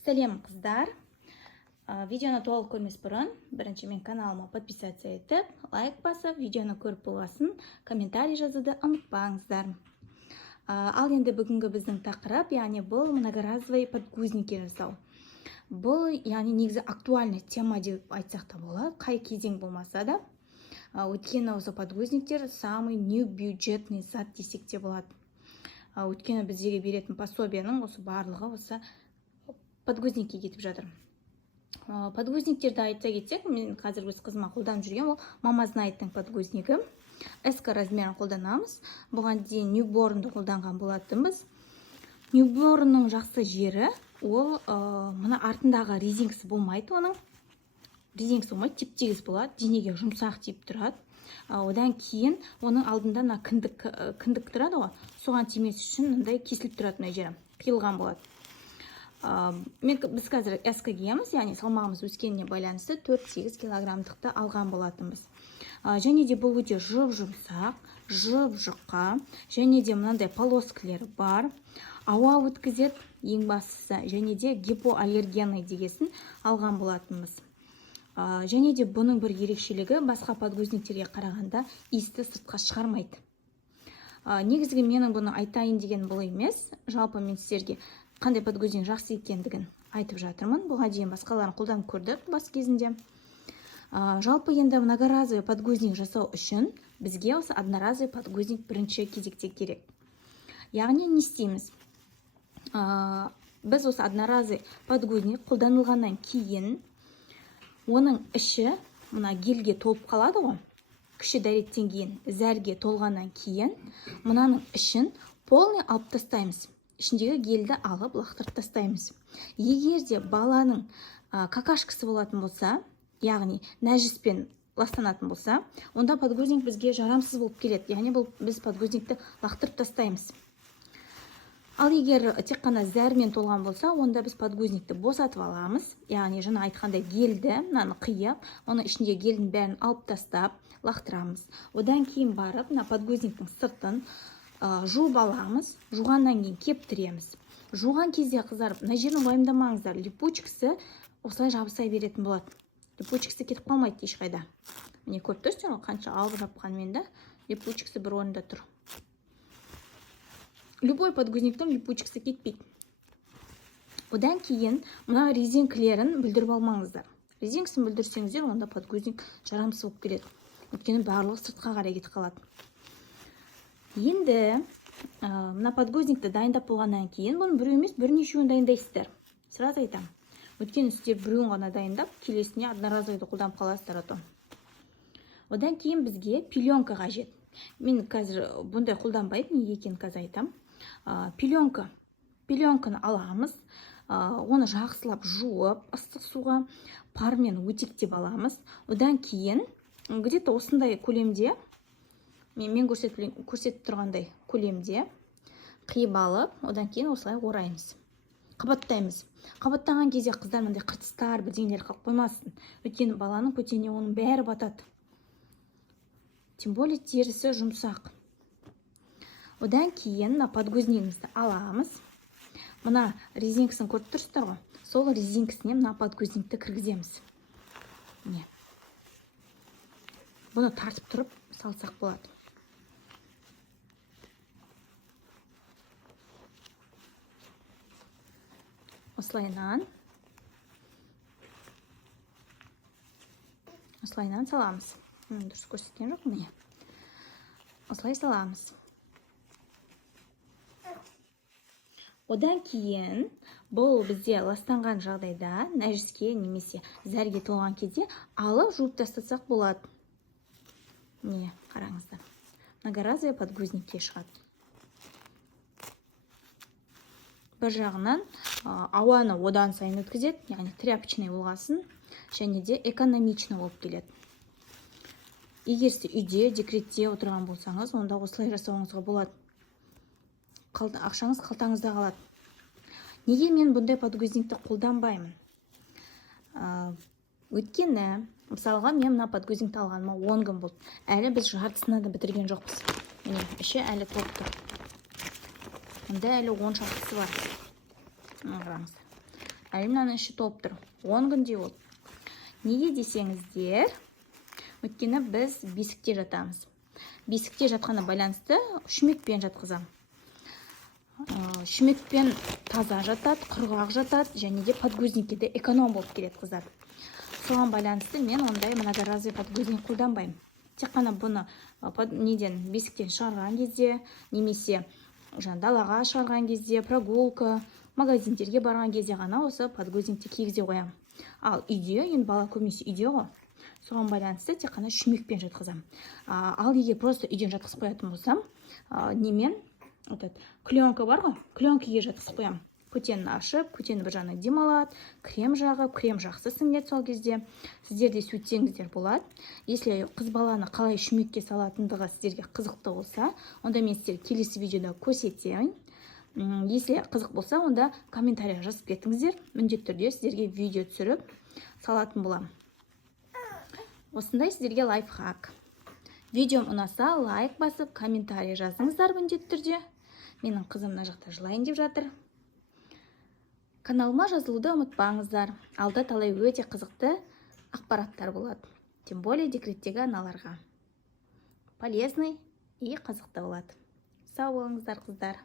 Сәлем қыздар. Видеоны толық көрмес бұрын, бірінші мен каналыма подписация етіп, лайк басып, видеоны көріп болғасын, комментарий жазуды ұмытпаңыздар. Ал енді бүгінгі біздің тақырып, яғни бұл многоразовый подгузники жасау. Бұл, яғни негізі актуальный тема деп айтсақ та болады, қай кезең болмаса да. Өйткені осы подгузниктер самый new бюджетный зат десек те болады. Өйткені біздегі беретін пособияның осы барлығы осы подгузникке кетіп жатыр. Подгузниктерді айта кетсек, мен қазір өз қызыма қолданып жүрген ол Мама Знайдтың подгузнигі. SK размерін қолданамыз. Бұған дейін ньюборнды қолданған болатынбыз. Ньюборнның жақсы жері ол мына артындағы резинкасы болмайды, оның резинкасы болмайды, теп-тегіс болады, денеге жұмсақ тиіп тұрады. Одан кейін оның алдында мына кіндік тұрады ғой, соған тимес үшін мындай кесіліп тұрады, мына жері қиылған болады. Біз қазір SK киеміз, яғни салмағымыз өскеніне байланысты 4-8 килограммдықты алған болатынбыз. Және де бұл өте жұп-жұмсақ, жұп-жұқа, және де мынандай полоскілері бар, ауа өткізет ең бастысы, және де гипоаллергенный дегесін алған болатынбыз. Және де бұның бір ерекшелігі басқа подгузниктерге қарағанда иісті сыртқа шығармайды. Негізгі менің бұны айтайын деген бұл емес, жалпы мен сіздерге қандай подгузник жақсы екендігін айтып жатырмын. Бұға дейін басқаларын қолданып көрдік бас кезінде. Жалпы енді многоразовый подгузник жасау үшін бізге осы одноразовый подгузник бірінші кезекте керек. Яғни не істейміз? Біз осы одноразовый подгузник қолданылғаннан кейін оның іші мына гельге толып қалады ғой. Кіші дәреттен кейін зәрге толғаннан кейін мынаның ішін полный алып тастаймыз. Ішіндегі гельді алып лақтырып тастаймыз. Егер де баланың какашкасы болатын болса, яғни нәжіспен ластанатын болса, онда подгузник бізге жарамсыз болып келеді. Яғни біз подгузникті лақтырып тастаймыз. Ал егер тек қана зәрмен толған болса, онда біз подгузникті босатып аламыз. Яғни жаңа айтқандай гельді, мынаны қиып, оның ішінде гельдің бәрін алып тастап, лақтырамыз. Одан кейін барып, мына подгузниктің сыртын жуып аламыз, жуғаннан кейін кептіреміз. Жуған кезде қыздар, мына жерін уайымдамаңыздар, липучкасы осылай жабыса беретін болады. Липучкасы кетіп қалмайды ешқайда. Міне көріп тұрсыздар ғой, қанша алып жапқанмен де липучкасы бір орында тұр. Любой подгузниктің липучкасы кетпейді. Одан кейін мына резинкілерін бүлдіріп алмаңыздар. Резинкасын бүлдірсеңіздер, онда подгузник жарамсыз болып келеді. Өйткені барлығы сыртқа қарай кетіп қалады. Енді мына подгузникті дайындап болғаннан кейін бұны біреу емес бірнешеуін дайындайсыздар. Сразу айтам. Өйткені сіздер біреуін ғана дайындап, келесіне одноразовыйды қолданып қаласыздар. Одан кейін бізге пеленка қажет. Мен қазір бұндай қолданбайды, неге екенін қазір айтам. Пеленканы аламыз, оны жақсылап жуып, ыстық суға пармен өтектеп аламыз. Одан кейін где-то осындай көлемде, мен көрсетіп тұрғандай көлемде қиып алып, одан кейін осылай ораймыз. Қабаттаймыз. Қабаттаған кезде қыздар мындай қыртыстар, бірдеңелер қалып қоймасын. Өйткені баланың көтеніне оның бәрі батады. Тем более терісі жұмсақ. Одан кейін мына подгузникімізді аламыз. Мына резинкасын көріп тұрсыздар ғой. Сол резинкасіне мына подгузникті кіргіземіз. Міне. Бұны тартып тұрып салсақ болады. Осылайнан саламыз. Дұрыс көрсеткен жоқ міне. Осылай саламыз. Одан кейін бұл бізде ластанған жағдайда нәжіске немесе зәрге толған кезде алып жуып тастасақ болады. Міне, қараңыздар. Многоразовый подгузникке шығады. Бір жағынан ауаны одан сайын өткізеді, яғни тряпочный болғасын, және де экономичный болып келеді. Егер сіз үйде, декретте отырған болсаңыз, онда осылай жасауыңызға болады. Ақшаңыз қалтаңызда қалады. Неге мен бұндай подгузникті қолданбаймын? Өйткені, мысалға мен мына подгузникті алғаныма 10 күн болды. Әлі біз жартысына да бітірген жоқпыз. Міне, іші әлі толып тұр. Мұнда әлі 10 шақтысы бар. Қараңыздар. әлі мынаның іші толып тұр. 10 күндей болды. Неге десеңіздер, өйткені біз бесікте жатамыз. Бесікте жатқаны байланысты шүмекпен жатқызам. Шүмекпен таза жатады, құрғақ жатады, және де подгузникке де эконом болып келеді қыздар. Соған байланысты мен ондай многоразовый подгузник қолданбаймын. Тек қана бұны неден бесіктен шығарған кезде, немесе далаға шығарған кезде, прогулка, магазиндерге барған кезде ғана осы подгузникті кигізе қоямын. Ал үйде, енді бала көбінесе үйде ғой. Соған байланысты тек қана шүмекпен жатқызам. Ал егер просто үйден жатқызып қоятын болсам, немен клеенка бар ғой, клеенкеге жатқызып қоямын. Көтенін ашып, көтені бір жағынан демалады, крем жағып, крем жақсы сіңеді сол кезде. Сіздер де сөйтсеңіздер болады. Если қыз баланы қалай шүмекке салатындығы сіздерге қызықты болса, онда мен сіздерге келесі видеода көрсетемін. Если қызық болса, онда комментария жазып кетіңіздер. Міндетті түрде сіздерге видео түсіріп салатын боламын. Осындай сіздерге лайфхак. Видеом ұнаса, лайк басып, комментария жазыңыздар міндетті түрде. Менің қызым мына жақта жылайын деп жатыр. Каналыма жазылуды ұмытпаңыздар. Алда талай өте қызықты ақпараттар болады. Тем более декреттегі аналарға. Полезный и қызықты болады. Сау болыңыздар, қыздар.